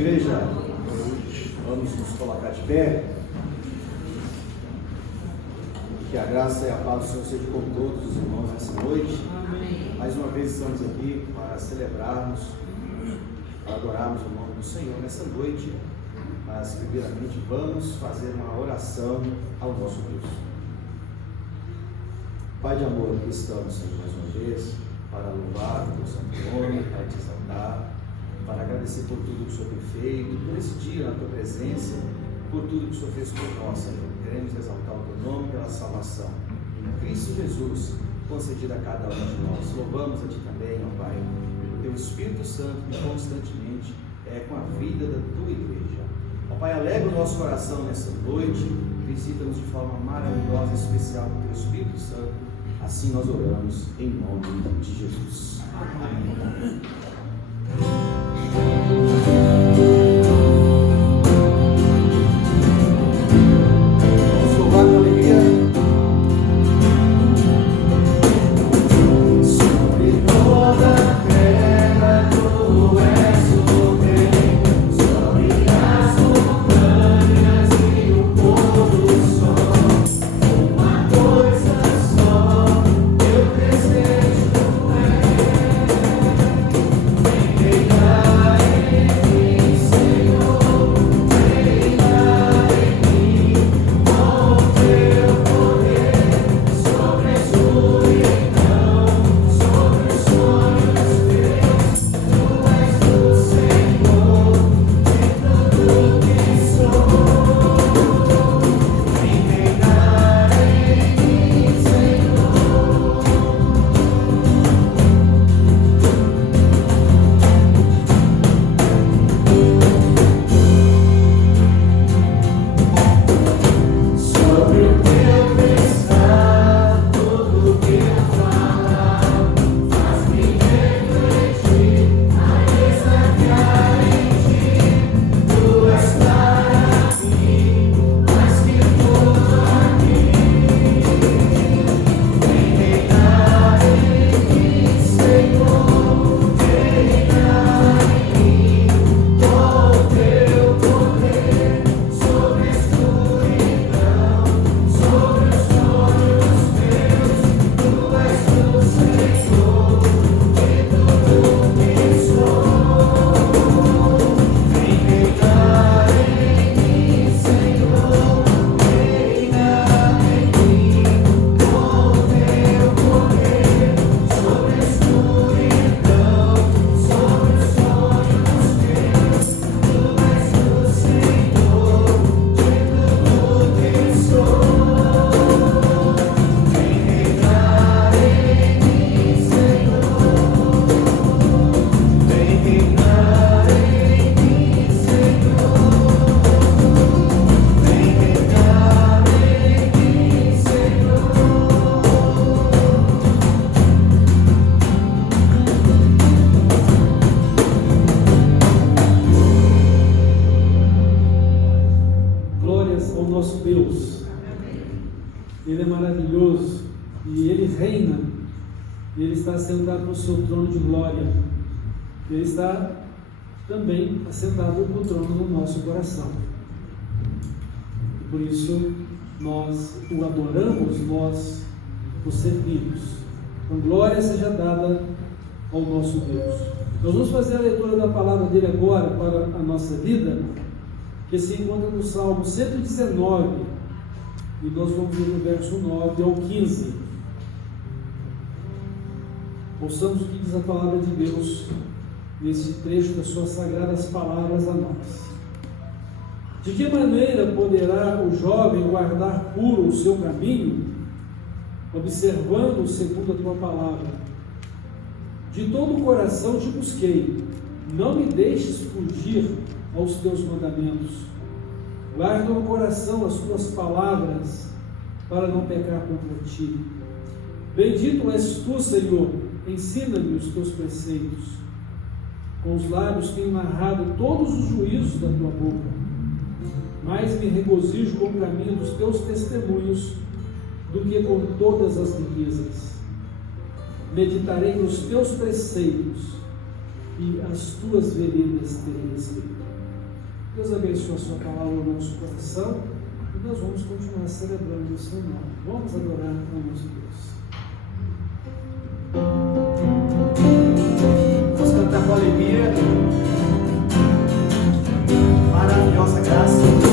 Igreja, vamos nos colocar de pé. Que a graça e a paz do Senhor seja com todos os irmãos nessa noite. Amém. Mais uma vez estamos aqui para celebrarmos, para adorarmos o nome do Senhor nessa noite. Mas primeiramente vamos fazer uma oração ao nosso Deus. Pai de amor, aqui estamos, Senhor, mais uma vez, para louvar o teu santo nome, para te exaltar, para agradecer por tudo que o Senhor tem feito, por esse dia na tua presença, por tudo que o Senhor fez por nós, Senhor. Queremos exaltar o teu nome pela salvação em Cristo Jesus, concedida a cada um de nós. Louvamos a ti também, ó Pai, o teu Espírito Santo que constantemente é com a vida da tua igreja. Ó Pai, alegra o nosso coração nessa noite, visita-nos de forma maravilhosa e especial com o teu Espírito Santo. Assim nós oramos em nome de Jesus. Amém. Vamos louvar com alegria. Sobre toda a terra tu és o rei, sobre as montanhas e o pôr do sol, uma coisa só eu desejo reinar em mim, Senhor, reinar em mim, com o teu poder sobre a escuridão, sobre os sonhos teus. Tu és o Senhor de tudo que sou. Vem reinar em mim, Senhor. Sobre o teu pensar, tudo que eu falar, faz-me refletir a beleza que há em ti. Tu és para mim, mais que tudo aqui. Vem reinar em mim, Senhor, reinar em mim, com o teu poder sobre a escuridão, sobre os sonhos meus. Tu és o Senhor de tudo que sou. Vem reinar em mim, Senhor, reinar em mim, com o teu poder sobre a escuridão, sobre os sonhos meus. Tu és o Senhor de tudo que sou. Vem reinar em mim, Senhor. Vem reinar em mim, Senhor. Vem reinar em mim, Senhor. Glórias ao nosso Deus. Ele é maravilhoso e Ele reina. Ele está sentado no seu trono de glória. Ele está também assentado no trono do nosso coração. E por isso nós o adoramos, nós o servimos. Então glória seja dada ao nosso Deus. Nós vamos fazer a leitura da palavra dele agora para a nossa vida, que se encontra no Salmo 119, e nós vamos ler do verso 9 ao 15. Ouçamos o que diz a palavra de Deus nesse trecho das suas sagradas palavras a nós. De que maneira poderá o jovem guardar puro o seu caminho, observando segundo a tua palavra? De todo o coração te busquei, não me deixes fugir aos teus mandamentos. Guarda no coração as tuas palavras, para não pecar contra ti. Bendito és tu, Senhor, ensina-me os teus preceitos. Com os lábios tenho narrado todos os juízos da tua boca. Mais me regozijo com o caminho dos teus testemunhos do que com todas as riquezas. Meditarei nos teus preceitos e as tuas veredas terei respeito. Deus abençoe a sua palavra no nosso coração e nós vamos continuar celebrando o seu nome. Vamos adorar ao nosso Deus. Vamos cantar com alegria. Maravilhosa graça.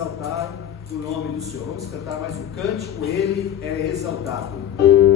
exaltar o nome do Senhor. Vamos cantar mais um cântico, Ele é exaltado. Ele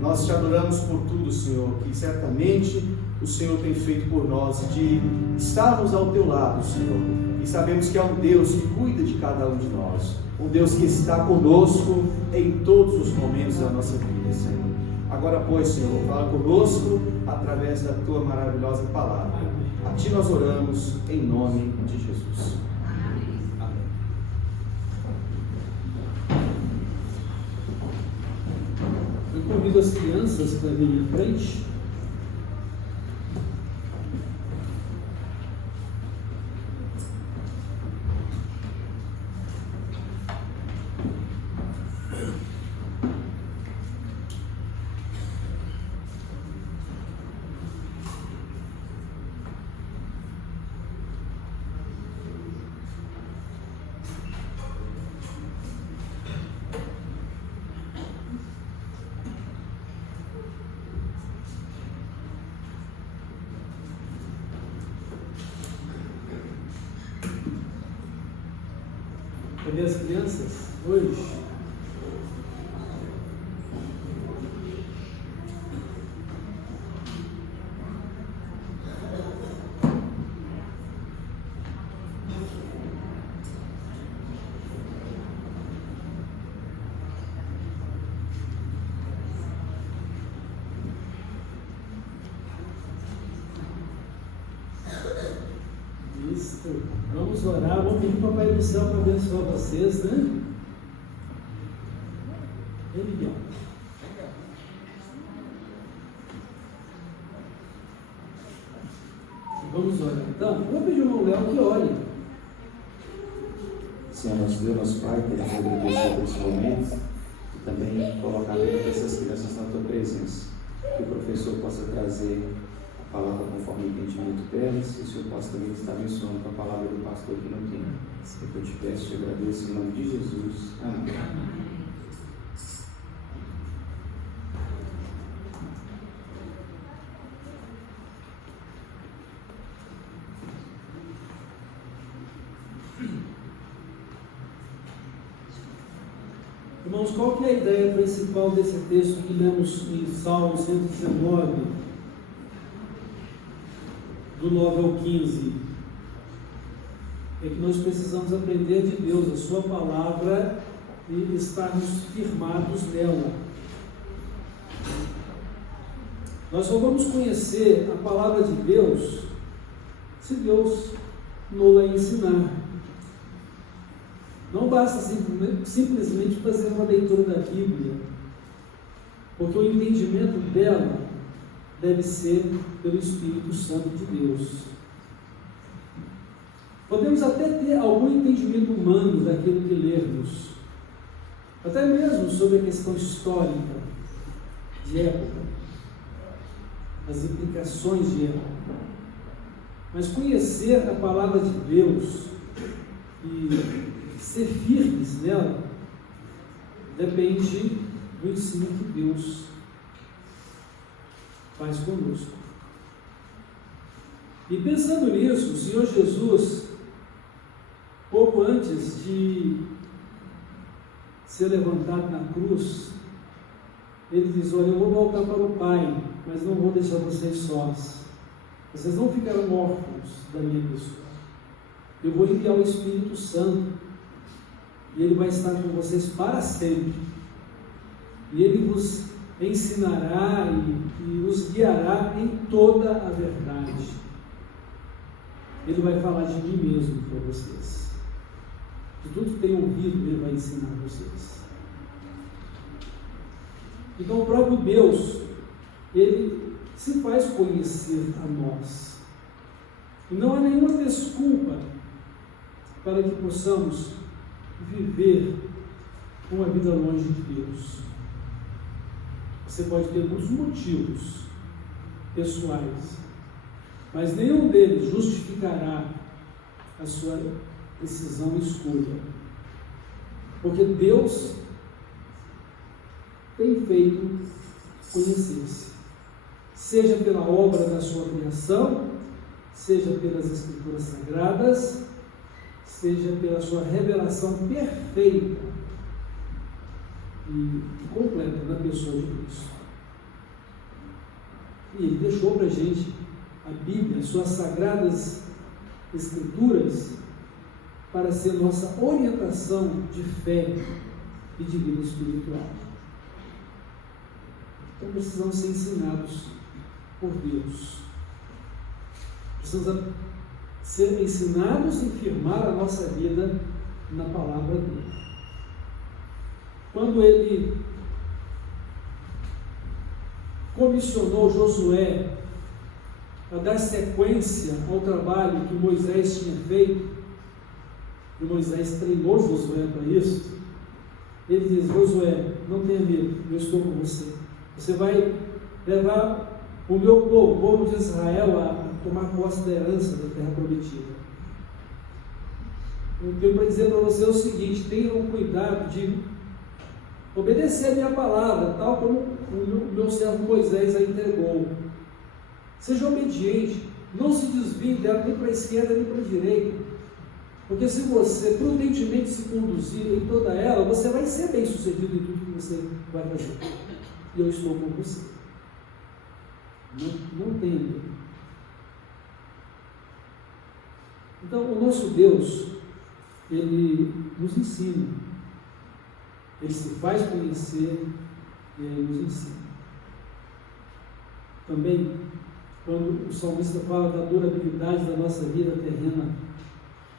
Nós te adoramos por tudo, Senhor, que certamente o Senhor tem feito por nós, de estarmos ao teu lado, Senhor, e sabemos que é um Deus que cuida de cada um de nós, um Deus que está conosco em todos os momentos da nossa vida, Senhor. Agora, pois, Senhor, fala conosco através da tua maravilhosa palavra. A ti nós oramos em nome de Jesus. Eu convido as crianças para virem em frente. Cadê as crianças hoje? Isso. Vamos orar, vamos pedir para o Pai do Céu para abençoar vocês, né? Vem, Miguel. Vamos orar então? Vou pedir ao irmão Léo que ore. Senhor, nosso Deus, nosso Pai, queremos agradecer por esse momento e também colocar todas essas crianças na tua presença. Que o professor possa trazer a palavra conforme o entendimento delas e o Senhor possa também estar abençoando com a palavra do pastor que não tem. É que eu te peço, te agradeço em nome de Jesus. Amém. Irmãos, qual que é a ideia principal desse texto que lemos em Salmo 119, do 9 ao 15? é que nós precisamos aprender de Deus, a sua palavra, e estarmos firmados nela. Nós só vamos conhecer a palavra de Deus se Deus nos ensinar. Não basta simplesmente fazer uma leitura da Bíblia, porque o entendimento dela deve ser pelo Espírito Santo de Deus. Podemos até ter algum entendimento humano daquilo que lermos, até mesmo sobre a questão histórica de época, as implicações de época. Mas conhecer a palavra de Deus e ser firmes nela depende do ensino que Deus faz conosco. E pensando nisso, o Senhor Jesus, pouco antes de ser levantado na cruz, ele diz: olha, eu vou voltar para o Pai, mas não vou deixar vocês sós. Vocês não ficarão órfãos da minha pessoa. Eu vou enviar o Espírito Santo, e ele vai estar com vocês para sempre. E ele vos ensinará e os guiará em toda a verdade. Ele vai falar de mim mesmo para vocês. De tudo que tem ouvido, ele vai ensinar vocês. Então o próprio Deus, ele se faz conhecer a nós. E não há nenhuma desculpa para que possamos viver uma vida longe de Deus. Você pode ter muitos motivos pessoais, mas nenhum deles justificará a sua decisão e escolha, porque Deus tem feito conhecer-se, seja pela obra da sua criação, seja pelas Escrituras Sagradas, seja pela sua revelação perfeita e completa na pessoa de Cristo. E Ele deixou para a gente a Bíblia, as suas sagradas Escrituras, para ser nossa orientação de fé e de vida espiritual. Então precisamos ser ensinados por Deus. Precisamos ser ensinados e firmar a nossa vida na palavra dele. Quando ele comissionou Josué a dar sequência ao trabalho que Moisés tinha feito, e Moisés treinou Josué para isso, ele diz: Josué, não tenha medo, eu estou com você. Você vai levar o meu povo, o povo de Israel, a tomar posse da herança da terra prometida. Eu tenho para dizer para você o seguinte: tenham cuidado de obedecer a minha palavra, tal como o meu servo Moisés a entregou. Seja obediente, não se desvie dela nem para a esquerda nem para a direita, porque se você prudentemente se conduzir em toda ela, você vai ser bem sucedido em tudo que você vai fazer. E eu estou com você. Não tenha medo. Então, o nosso Deus, Ele nos ensina, Ele se faz conhecer e Ele nos ensina. Também, quando o salmista fala da durabilidade da nossa vida terrena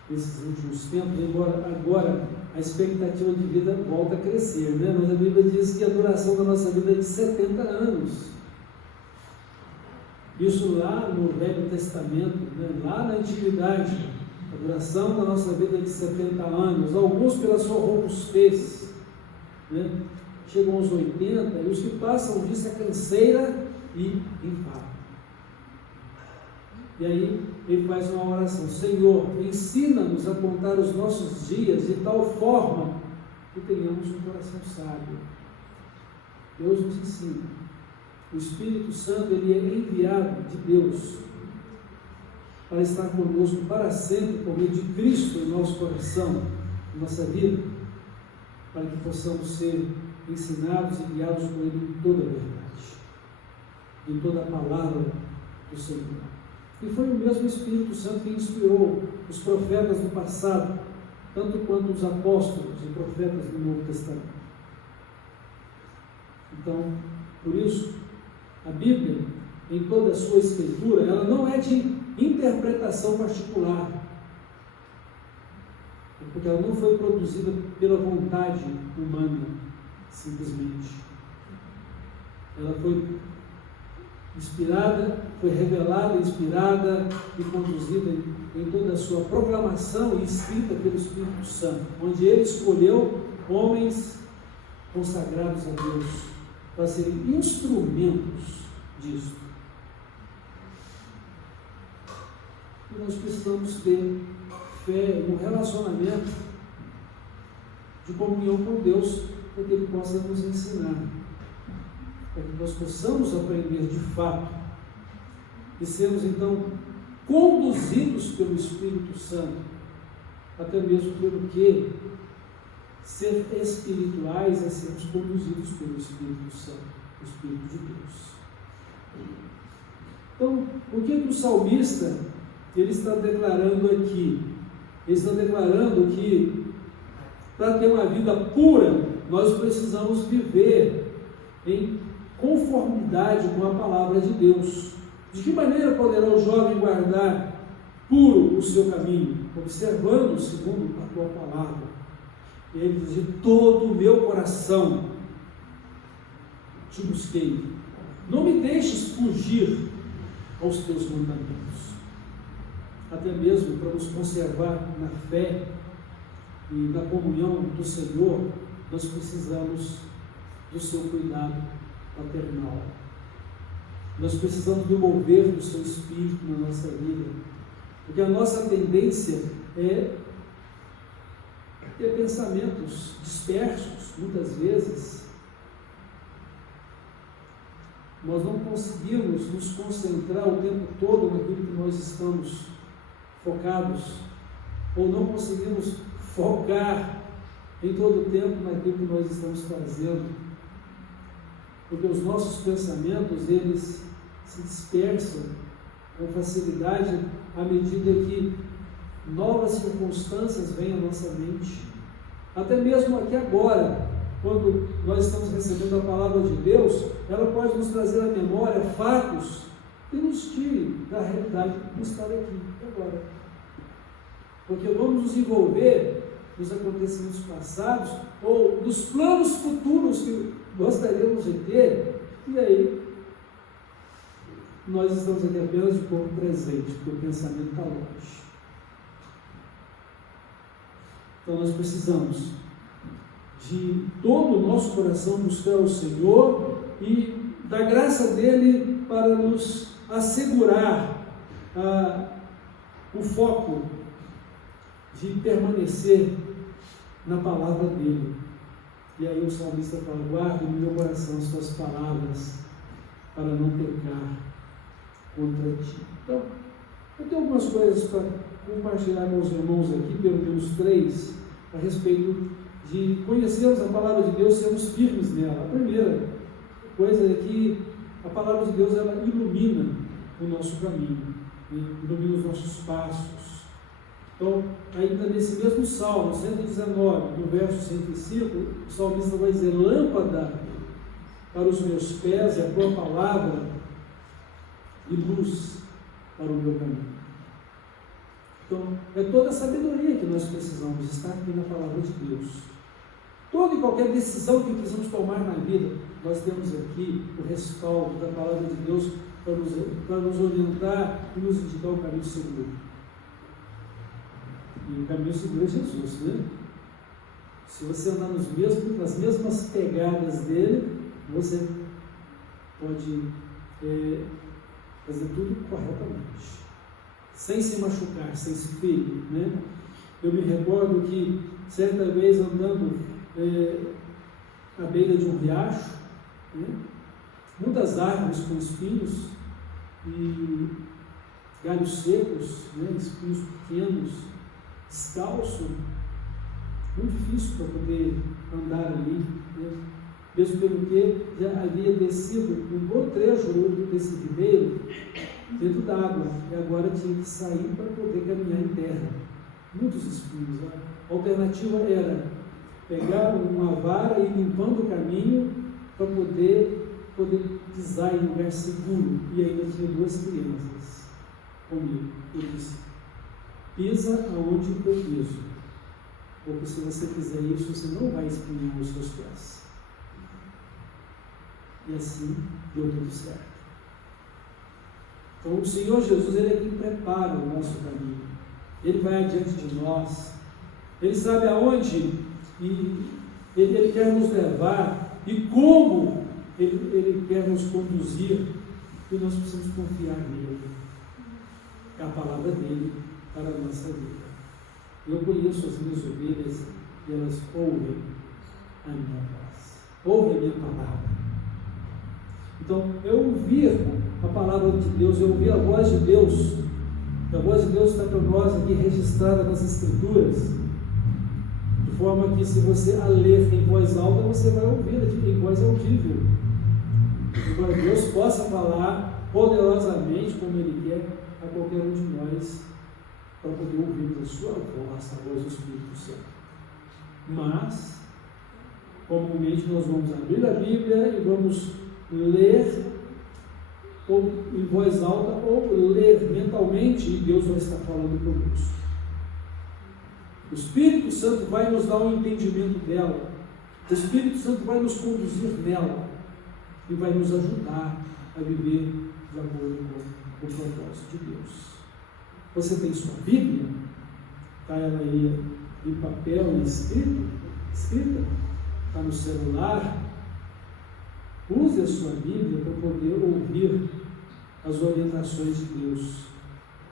nesses últimos tempos, embora agora a expectativa de vida volta a crescer, né? Mas a Bíblia diz que a duração da nossa vida é de 70 anos. Isso lá no Velho Testamento, né? Lá na Antiguidade, a duração da nossa vida é de 70 anos. Alguns, pela sua robustez, né? Chegam aos 80, e os que passam disso é canseira e enfado. E aí ele faz uma oração: Senhor, ensina-nos a contar os nossos dias de tal forma que tenhamos um coração sábio. Deus nos ensina. O Espírito Santo, ele é enviado de Deus para estar conosco para sempre, por meio de Cristo em nosso coração, em nossa vida, para que possamos ser ensinados e guiados por Ele em toda a verdade, em toda a palavra do Senhor. E foi o mesmo Espírito Santo que inspirou os profetas do passado, tanto quanto os apóstolos e profetas do Novo Testamento. Então, por isso, a Bíblia, em toda a sua escritura, ela não é de interpretação particular, porque ela não foi produzida pela vontade humana, simplesmente. Ela foi inspirada, foi revelada, inspirada e conduzida em toda a sua proclamação e escrita pelo Espírito Santo, onde ele escolheu homens consagrados a Deus para serem instrumentos disso. E nós precisamos ter fé no relacionamento de comunhão com Deus, para que Ele possa nos ensinar, para que nós possamos aprender de fato e sermos então conduzidos pelo Espírito Santo, até mesmo pelo que ser espirituais é sermos conduzidos pelo Espírito Santo, o Espírito de Deus. Então, o que o salmista ele está declarando aqui? Ele está declarando que para ter uma vida pura, nós precisamos viver em conformidade com a palavra de Deus. De que maneira poderá o jovem guardar puro o seu caminho? Observando segundo a tua palavra. Ele diz: de todo o meu coração te busquei. Não me deixes fugir aos teus mandamentos. Até mesmo para nos conservar na fé e na comunhão do Senhor, nós precisamos do seu cuidado paternal. Nós precisamos do mover do seu Espírito na nossa vida, porque a nossa tendência é ter pensamentos dispersos, muitas vezes. Nós não conseguimos nos concentrar o tempo todo naquilo que nós estamos focados, ou não conseguimos focar em todo o tempo naquilo que nós estamos fazendo, porque os nossos pensamentos, eles se dispersam com facilidade à medida que novas circunstâncias vêm à nossa mente. Até mesmo aqui agora, quando nós estamos recebendo a palavra de Deus, ela pode nos trazer à memória fatos que nos tirem da realidade que está aqui agora. Porque vamos nos envolver nos acontecimentos passados ou nos planos futuros que gostaríamos de ter, e aí nós estamos aqui apenas de corpo presente, porque o pensamento está longe. Então nós precisamos de todo o nosso coração buscar o Senhor e da graça dele para nos assegurar o foco de permanecer na palavra dele. E aí o salmista fala: guarda no meu coração as tuas palavras para não pecar contra ti. Então, eu tenho algumas coisas para compartilhar com os irmãos aqui, pelo menos 3, a respeito de conhecermos a palavra de Deus, sermos firmes nela. A primeira coisa é que a palavra de Deus, ela ilumina o nosso caminho, ilumina os nossos passos. Então, ainda nesse mesmo Salmo 119, no verso 105, o salmista vai dizer: lâmpada para os meus pés é a tua palavra e luz para o meu caminho. Então, é toda a sabedoria que nós precisamos estar aqui na palavra de Deus. Toda e qualquer decisão que precisamos tomar na vida, nós temos aqui o respaldo da palavra de Deus para nos orientar e nos indicar o caminho seguro. E o caminho seguro é Jesus, né? Se você andar nas mesmas pegadas dele, você pode fazer tudo corretamente, sem se machucar, sem se ferir, né? Eu me recordo que certa vez andando à beira de um riacho, né? Muitas árvores com espinhos e galhos secos, né? Espinhos pequenos, descalço, muito difícil para poder andar ali, né? Mesmo pelo que já havia descido um bom trecho desse ribeiro, dentro d'água, e agora tinha que sair para poder caminhar em terra. Muitos espinhos. A alternativa era pegar uma vara e ir limpando o caminho para poder pisar em lugar seguro. E ainda tinha 2 crianças comigo. Eu disse: pisa aonde eu piso, porque se você fizer isso, você não vai espinhar os seus pés. E assim deu tudo certo. Então o Senhor Jesus, Ele é quem prepara o nosso caminho. Ele vai adiante de nós. Ele sabe aonde Ele quer nos levar e como Ele quer nos conduzir. E nós precisamos confiar nele. É a palavra dele para a nossa vida. Eu conheço as minhas ovelhas e elas ouvem a minha voz, ouvem a minha palavra. Então, eu ouvir a palavra de Deus, eu ouvir a voz de Deus. A voz de Deus está para nós aqui registrada nas Escrituras, de forma que se você a ler em voz alta, você vai ouvir em voz audível. Para que Deus possa falar poderosamente como Ele quer a qualquer um de nós, para poder ouvir a sua voz, a voz do Espírito Santo. Mas, comumente nós vamos abrir a Bíblia e vamos ler ou em voz alta ou ler mentalmente, e Deus vai estar falando conosco. O Espírito Santo vai nos dar um entendimento dela. O Espírito Santo vai nos conduzir nela e vai nos ajudar a viver de acordo com o propósito de Deus. Você tem sua Bíblia? Está ela aí em papel e escrita? Está no celular? Use a sua Bíblia para poder ouvir as orientações de Deus.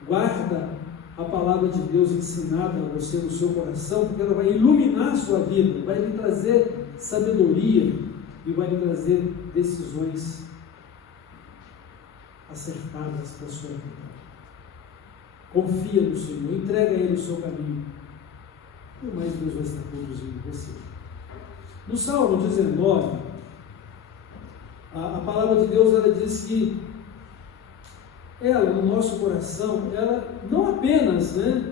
Guarda a palavra de Deus ensinada a você no seu coração, porque ela vai iluminar a sua vida, vai lhe trazer sabedoria e vai lhe trazer decisões acertadas para a sua vida. Confia no Senhor, entrega a Ele o seu caminho, e mais Deus vai estar conduzindo você. No Salmo 19, a palavra de Deus, ela diz que ela, no nosso coração, ela não apenas, é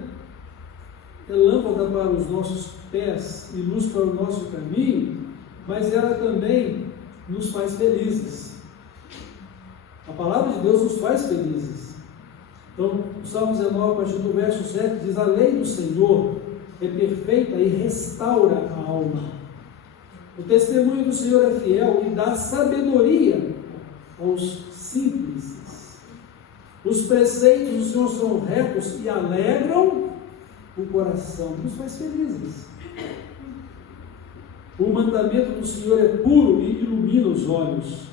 lâmpada para os nossos pés e luz para o nosso caminho, mas ela também nos faz felizes. A palavra de Deus nos faz felizes. Então, o Salmo 19, a partir do verso 7, diz: a lei do Senhor é perfeita e restaura a alma. O testemunho do Senhor é fiel e dá sabedoria aos simples. Os preceitos do Senhor são retos e alegram o coração, nos faz felizes. O mandamento do Senhor é puro e ilumina os olhos.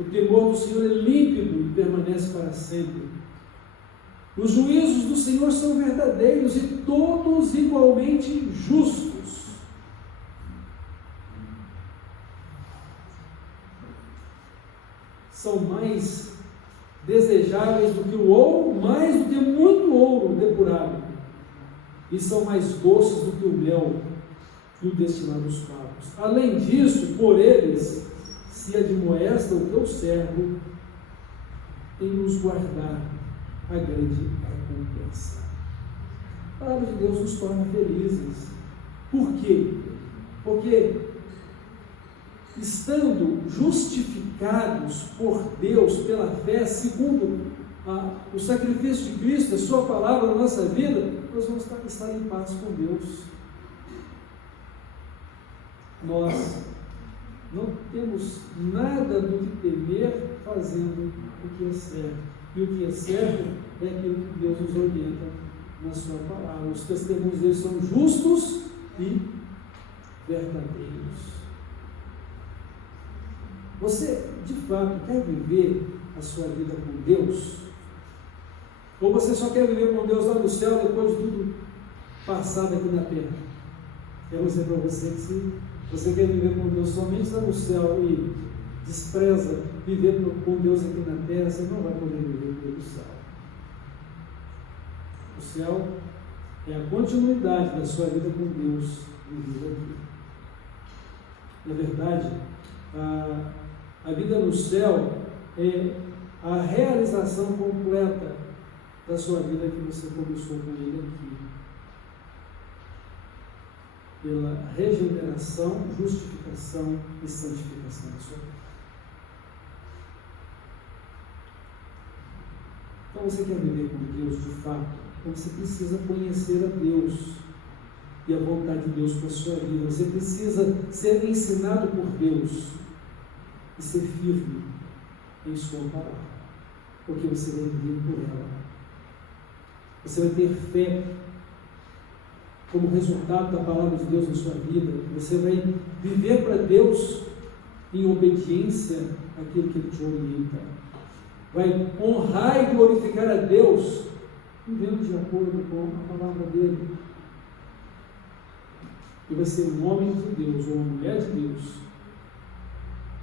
O temor do Senhor é límpido e permanece para sempre. Os juízos do Senhor são verdadeiros e todos igualmente justos. São mais desejáveis do que o ouro, mais do que muito ouro depurado, e são mais doces do que o mel e o destilado dos favos. Além disso, por eles se admoesta o teu servo em nos guardar a grande recompensa. A palavra de Deus nos torna felizes. Por quê? Porque estando justificados por Deus pela fé, segundo o sacrifício de Cristo, a sua palavra na nossa vida, nós vamos estar em paz com Deus. Nós não temos nada do que temer fazendo o que é certo. E o que é certo é aquilo que Deus nos orienta na sua palavra. Os testemunhos deles são justos e verdadeiros. Você, de fato, quer viver a sua vida com Deus? Ou você só quer viver com Deus lá no céu depois de tudo passado aqui na terra? Quero dizer para você que se você quer viver com Deus somente lá no céu e despreza viver com Deus aqui na terra, você não vai poder viver pelo céu. O céu é a continuidade da sua vida com Deus vivida aqui. Na verdade, a vida no céu é a realização completa da sua vida que você começou com Ele aqui. Pela regeneração, justificação e santificação da sua vida. Então você quer viver com Deus de fato, então você precisa conhecer a Deus e a vontade de Deus para a sua vida. Você precisa ser ensinado por Deus e ser firme em sua palavra, porque você vai viver por ela. Você vai ter fé como resultado da palavra de Deus na sua vida. Você vai viver para Deus em obediência àquilo que Ele te orienta. Vai honrar e glorificar a Deus vivendo de acordo com a palavra dele. E vai ser um homem de Deus ou uma mulher de Deus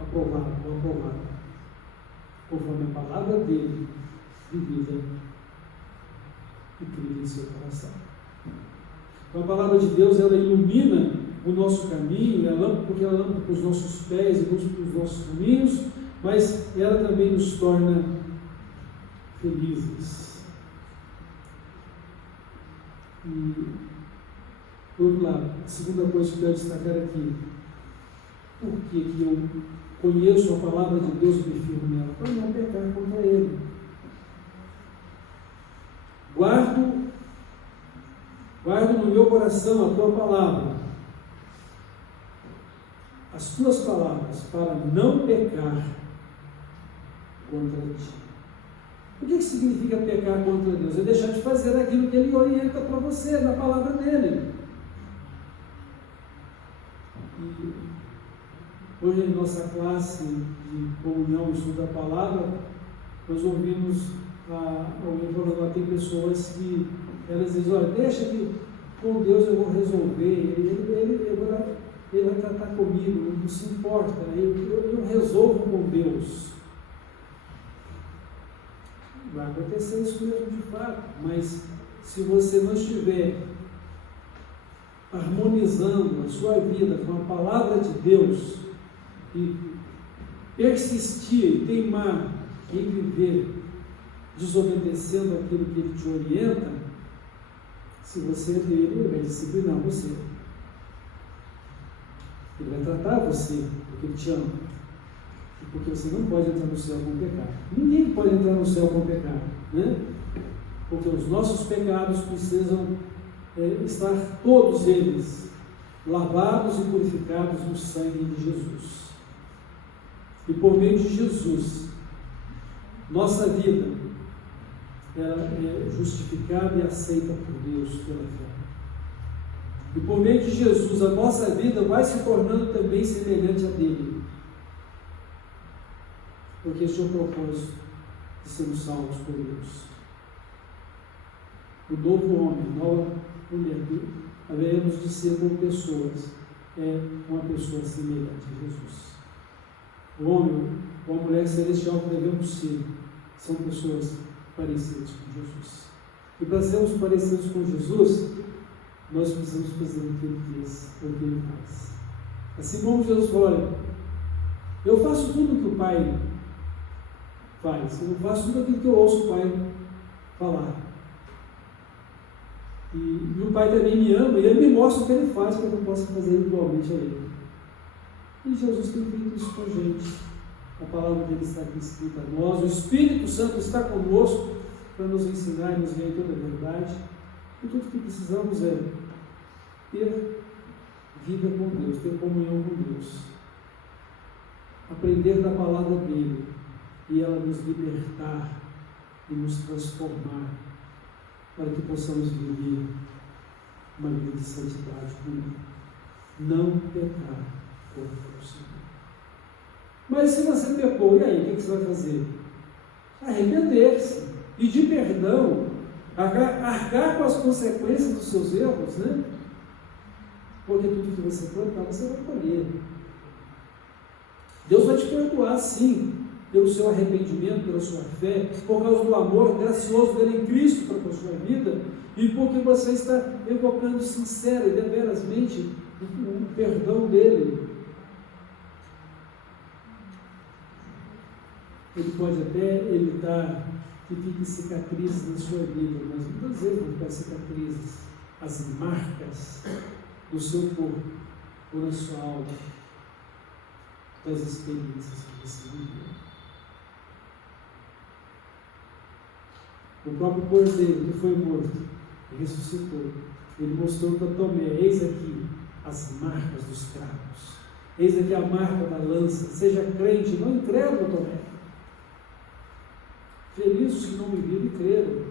aprovado ou aprovada conforme a palavra dele vivida e crida em seu coração. Então a palavra de Deus, ela ilumina o nosso caminho, porque ela é lâmpada para os nossos pés e luz para os nossos caminhos, mas ela também nos torna felizes. E, por outro lado, a segunda coisa que eu quero destacar aqui, por que eu conheço a palavra de Deus e me firmo nela? Para não pecar contra Ele. Guardo no meu coração a Tua palavra, as Tuas palavras, para não pecar contra Ti. O que significa pecar contra Deus? É deixar de fazer aquilo que Ele orienta para você, na palavra dEle. E hoje, em nossa classe de comunhão e estudo da palavra, nós ouvimos alguém falando, tem pessoas que elas dizem, olha, deixa que com Deus eu vou resolver, ele vai tratar comigo, não se importa, eu resolvo com Deus. Vai acontecer isso mesmo de fato, mas se você não estiver harmonizando a sua vida com a palavra de Deus e persistir e teimar em viver desobedecendo aquilo que Ele te orienta, se você é dele, Ele vai disciplinar você. Ele vai tratar você porque Ele te ama. Porque você não pode entrar no céu com pecado. Ninguém pode entrar no céu com pecado, né? Porque os nossos pecados precisam estar todos eles lavados e purificados no sangue de Jesus. E por meio de Jesus, nossa vida ela é justificada e aceita por Deus pela fé. E por meio de Jesus, a nossa vida vai se tornando também semelhante a dele. Porque esse é o propósito de sermos salvos por Deus. O novo homem, a nova mulher, haveremos de ser como pessoas, é uma pessoa semelhante a Jesus. O homem ou a mulher celestial que devemos ser, são pessoas parecidas com Jesus. E para sermos parecidos com Jesus, nós precisamos fazer o que Ele diz, o que Ele faz. Assim como Jesus falou, olha, eu faço tudo o que o Pai faz, eu faço tudo aquilo que eu ouço o Pai falar. E o Pai também me ama e Ele me mostra o que Ele faz para que eu possa fazer igualmente a Ele. E Jesus tem feito isso com a gente. A palavra dele está aqui escrita a nós. O Espírito Santo está conosco para nos ensinar e nos guiar em toda a verdade. E tudo que precisamos é ter vida com Deus, ter comunhão com Deus. Aprender da palavra dele e ela nos libertar e nos transformar para que possamos viver uma vida de santidade com Ele. Não pecar contra o Senhor. Mas se você pecou, e aí, o que você vai fazer? Arrepender-se, pedir perdão, arcar com as consequências dos seus erros, né? Porque tudo que você plantar, você vai colher. Deus vai te perdoar, sim, pelo seu arrependimento, pela sua fé, por causa do amor gracioso dele em Cristo para com a sua vida, e porque você está evocando sincera e deverasmente o perdão dele. ele pode até evitar que fiquem cicatrizes na sua vida, mas muitas vezes vão ficar cicatrizes, as marcas do seu corpo ou na sua alma, das experiências que você viveu. O próprio Cordeiro que foi morto e ressuscitou, ele mostrou para Tomé: eis aqui as marcas dos cravos, eis aqui a marca da lança. Seja crente, não incrédulo, Tomé. Feliz os que não me viram e creram.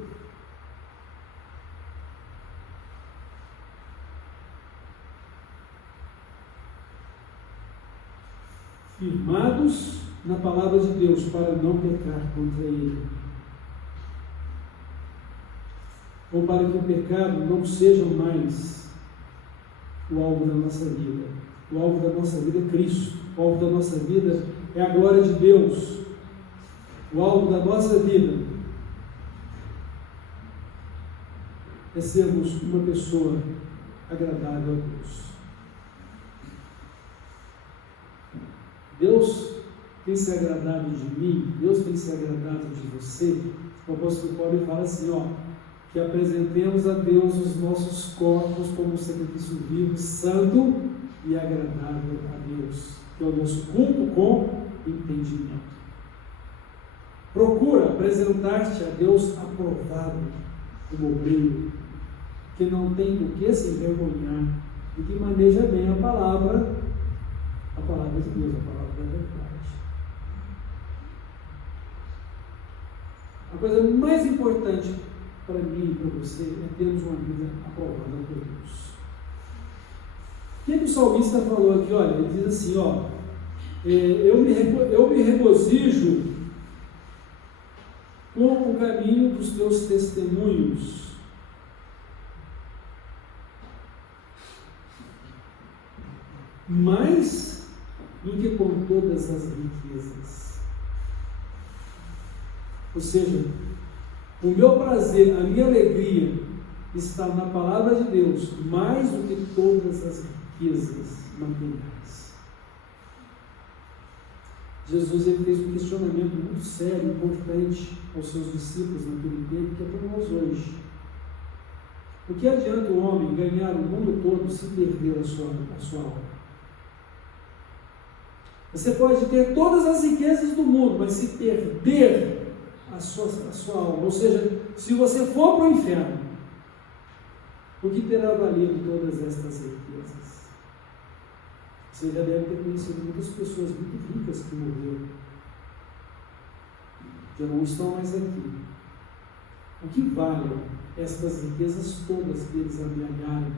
Firmados na palavra de Deus para não pecar contra Ele, ou para que o pecado não seja mais o alvo da nossa vida. O alvo da nossa vida é Cristo. O alvo da nossa vida é a glória de Deus. O alvo da nossa vida é sermos uma pessoa agradável a Deus. Deus tem se agradado de mim, Deus tem se agradado de você. O apóstolo Paulo fala assim, que apresentemos a Deus os nossos corpos como sacrifício vivo, santo e agradável a Deus, que é o nosso culto com entendimento. Procura apresentar-te a Deus aprovado, como obreiro, que não tem do que se envergonhar e que maneja bem a palavra de Deus, a palavra da verdade. A coisa mais importante para mim e para você é termos uma vida aprovada por Deus. O que o salmista falou aqui? Olha, ele diz assim, eu me regozijo com o caminho dos teus testemunhos. Mais do que com todas as riquezas. Ou seja, o meu prazer, a minha alegria está na palavra de Deus, mais do que todas as riquezas materiais. Jesus ele fez um questionamento muito sério, importante aos seus discípulos naquele tempo, que é para nós hoje. O que adianta o homem ganhar o mundo todo se perder a sua alma? Você pode ter todas as riquezas do mundo, mas se perder a sua alma, ou seja, se você for para o inferno, o que terá valido todas estas riquezas? Você já deve ter conhecido muitas pessoas muito ricas que morreram, já não estão mais aqui. O que valem estas riquezas todas que eles amealharam,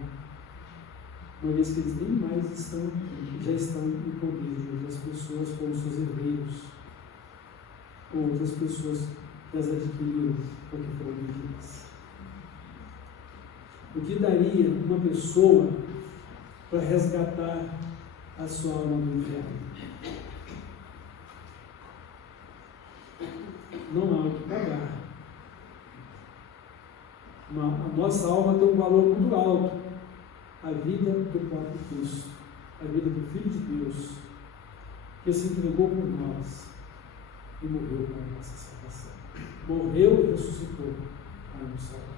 uma vez que eles nem mais estão aqui, já estão em poder de outras pessoas, como seus herdeiros, ou outras pessoas que as adquiriram porque foram vendidas? O que daria uma pessoa para resgatar a sua alma do inferno? Não há o que pagar. A nossa alma tem um valor muito alto. A vida do próprio Cristo, a vida do Filho de Deus, que se entregou por nós e morreu para a nossa salvação. Morreu e ressuscitou para nos salvar.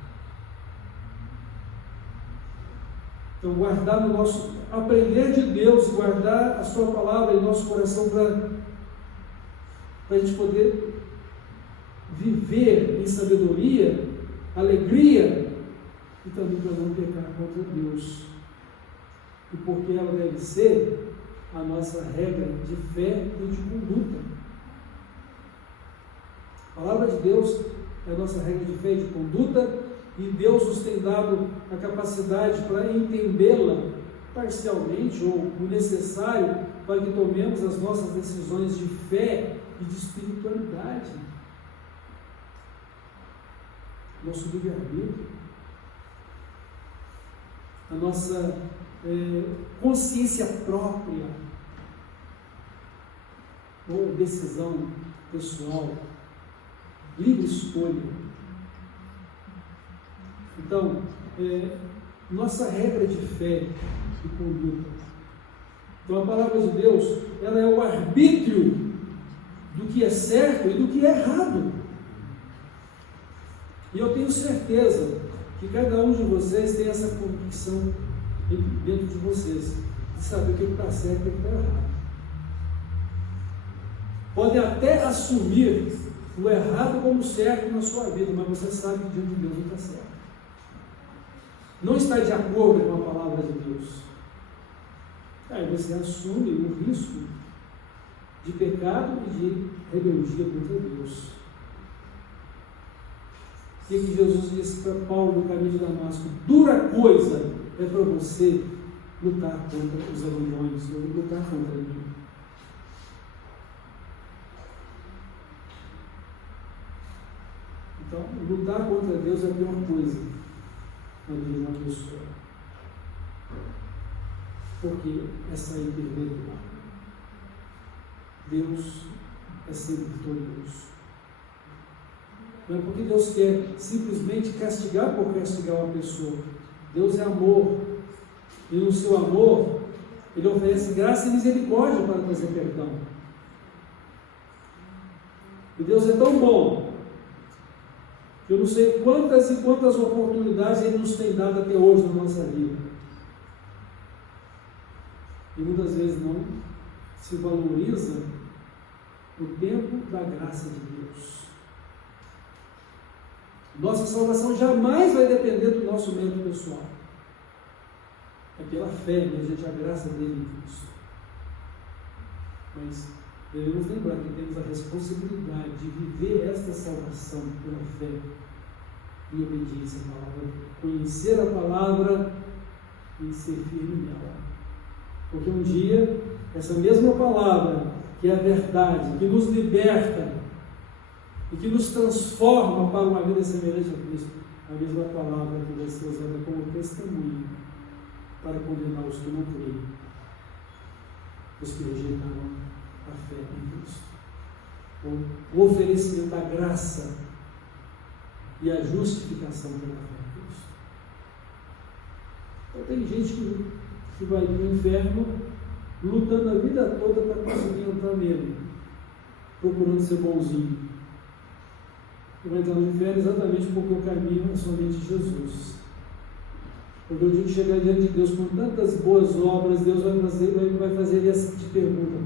Então, guardar no nosso, aprender de Deus, guardar a sua palavra em nosso coração para a gente poder viver em sabedoria, alegria e também para não pecar contra Deus. E porque ela deve ser a nossa regra de fé e de conduta. A palavra de Deus é a nossa regra de fé e de conduta, e Deus nos tem dado a capacidade para entendê-la parcialmente ou o necessário para que tomemos as nossas decisões de fé e de espiritualidade. Nosso livre-arbítrio, a nossa consciência própria, ou decisão pessoal, livre escolha. Então, nossa regra de fé e conduta. Então, a palavra de Deus, ela é o arbítrio do que é certo e do que é errado. E eu tenho certeza que cada um de vocês tem essa convicção dentro de vocês, de saber o que está certo e o que está errado. Podem até assumir o errado como certo na sua vida, mas você sabe que diante de Deus não está certo. Não está de acordo com a palavra de Deus. Aí você assume o risco de pecado e de rebeldia contra Deus. O que Jesus disse para Paulo no caminho de Damasco? Dura coisa é para você lutar contra os alemães, lutar contra mim. Então, lutar contra Deus é a pior coisa na vida de uma pessoa. Porque é sair perdendo. Deus é sempre vitorioso. Não é porque Deus quer simplesmente castigar por castigar uma pessoa. Deus é amor. E no seu amor, Ele oferece graça e misericórdia para trazer perdão. E Deus é tão bom que eu não sei quantas e quantas oportunidades Ele nos tem dado até hoje na nossa vida. E muitas vezes não se valoriza o tempo da graça de Deus. Nossa salvação jamais vai depender do nosso mérito pessoal. É pela fé, mediante a graça dele em Cristo. Mas devemos lembrar que temos a responsabilidade de viver esta salvação pela fé e obediência à palavra, conhecer a palavra e ser firme nela. Porque um dia, essa mesma palavra, que é a verdade, que nos liberta e que nos transforma para uma vida semelhante a Cristo, a mesma palavra que vai ser usada como testemunho para condenar os que não creem, os que rejeitaram a fé em Cristo. O oferecimento da graça e a justificação pela fé em Cristo. Então tem gente que vai para o inferno lutando a vida toda para conseguir entrar nele, procurando ser bonzinho. E vai entrar no inferno exatamente porque o caminho é somente Jesus. Porque o dia que chegar diante de Deus com tantas boas obras, Deus vai fazer ele a seguinte pergunta: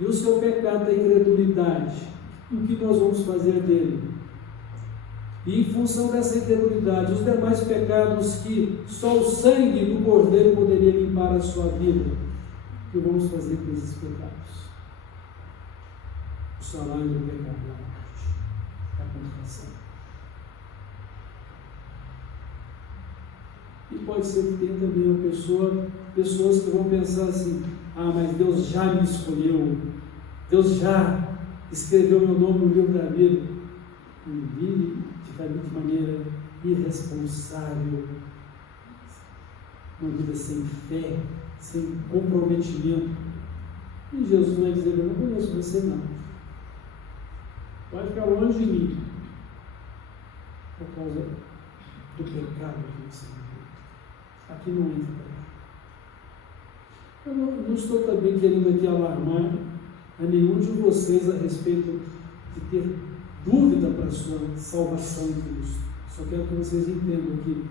e o seu pecado da incredulidade? O que nós vamos fazer dele? E em função dessa incredulidade, os demais pecados que só o sangue do Cordeiro poderia limpar a sua vida, o que vamos fazer com esses pecados? O salário do pecado é a morte, é a condenação. E pode ser que tenha também uma pessoas que vão pensar assim: ah, mas Deus já me escolheu, Deus já escreveu meu nome no livro da vida. E vive de maneira irresponsável, uma vida sem fé, sem comprometimento. E Jesus vai dizer: eu não conheço você não, vai ficar longe de mim, por causa do pecado que você viveu. Aqui não entra. Eu não estou também querendo aqui alarmar a nenhum de vocês a respeito de ter dúvida para a sua salvação em Cristo. Só quero que vocês entendam que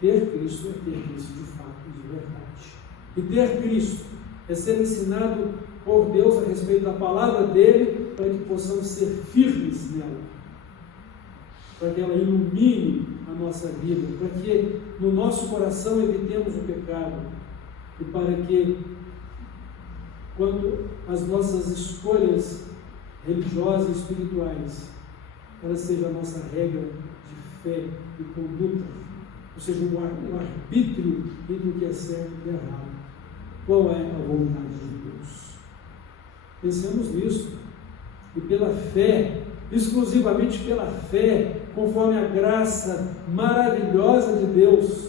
ter Cristo é ter Cristo de fato, de verdade. E ter Cristo é ser ensinado por Deus a respeito da palavra dele, para que possamos ser firmes nela, para que ela ilumine a nossa vida, para que no nosso coração evitemos o pecado e para que, quando as nossas escolhas religiosas e espirituais, ela seja a nossa regra de fé e conduta, ou seja, um arbítrio entre o que é certo e o que é errado. Qual é a vontade de Deus? Pensemos nisso, e pela fé, exclusivamente pela fé, conforme a graça maravilhosa de Deus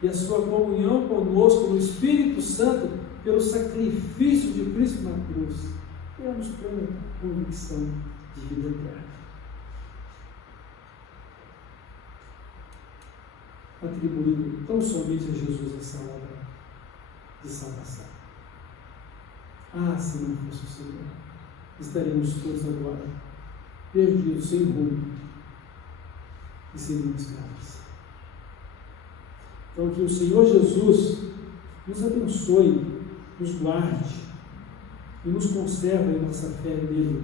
e a sua comunhão conosco no Espírito Santo, pelo sacrifício de Cristo na cruz, temos plena convicção de vida eterna. Atribuindo tão somente a Jesus essa obra de salvação. Ah, se não fosse o Senhor, estaremos todos agora perdidos, sem rumo e seríamos escravos. Então, que o Senhor Jesus nos abençoe, nos guarde e nos conserve em nossa fé nele.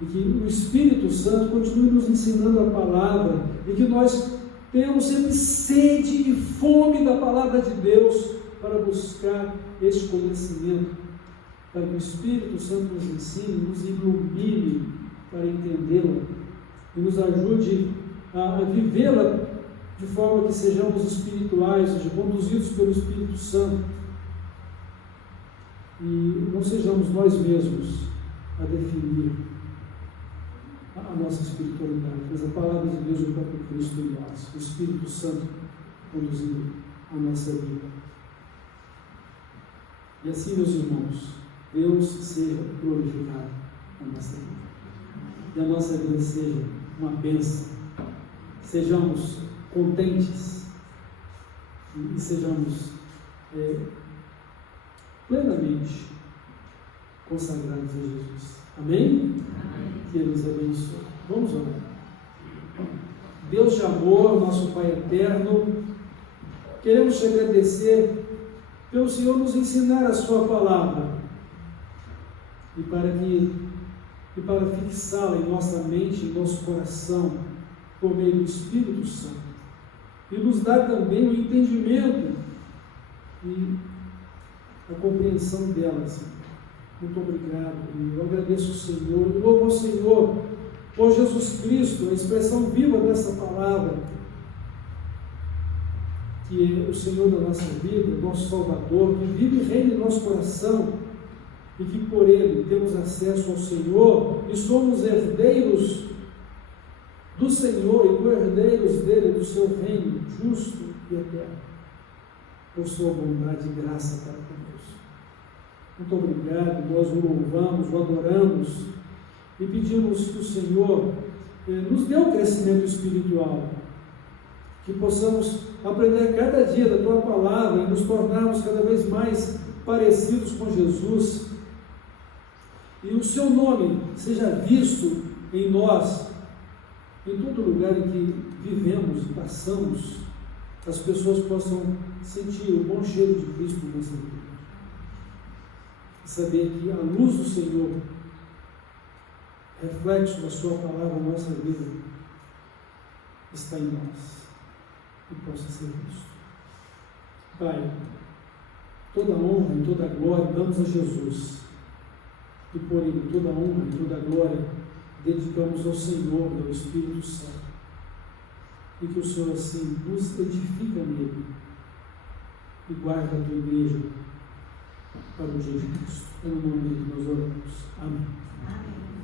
E que o Espírito Santo continue nos ensinando a palavra e que nós tenhamos sempre sede e fome da palavra de Deus para buscar este conhecimento, para que o Espírito Santo nos ensine, nos ilumine para entendê-la e nos ajude a vivê-la de forma que sejamos espirituais, sejam conduzidos pelo Espírito Santo e não sejamos nós mesmos a definir a nossa espiritualidade, mas a palavra de Deus e o próprio Cristo em nós, o Espírito Santo conduzindo a nossa vida. E assim, meus irmãos, Deus seja glorificado na nossa vida. E a nossa vida seja uma bênção. Sejamos contentes e sejamos plenamente consagrados a Jesus. Amém? Que Ele nos abençoe. Vamos orar. Deus de amor, nosso Pai eterno, queremos te agradecer pelo Senhor nos ensinar a sua palavra e para fixá-la em nossa mente, em nosso coração, por meio do Espírito Santo, e nos dar também o entendimento e a compreensão dela, Senhor. Muito obrigado, eu agradeço o Senhor, e louvo ao Senhor por Jesus Cristo, a expressão viva dessa palavra, que é o Senhor da nossa vida, nosso Salvador, que vive e reina em nosso coração, e que por Ele temos acesso ao Senhor, e somos herdeiros do Senhor, e co-herdeiros dele, do seu reino justo e eterno, por sua bondade e graça para conosco. Muito obrigado, nós o louvamos, o adoramos, e pedimos que o Senhor nos dê um crescimento espiritual, que possamos aprender cada dia da Tua Palavra e nos tornarmos cada vez mais parecidos com Jesus, e o Seu nome seja visto em nós, em todo lugar em que vivemos e passamos, as pessoas possam sentir o bom cheiro de Cristo na nossa vida, e saber que a luz do Senhor, reflexo da Sua Palavra na nossa vida, está em nós e possa ser visto. Pai, toda honra e toda glória damos a Jesus, e por Ele toda honra e toda glória dedicamos ao Senhor e ao Espírito Santo, e que o Senhor assim nos edifica nele e guarda a Tua igreja para o dia de Cristo. É no nome dele que nós oramos. Amém. Amém.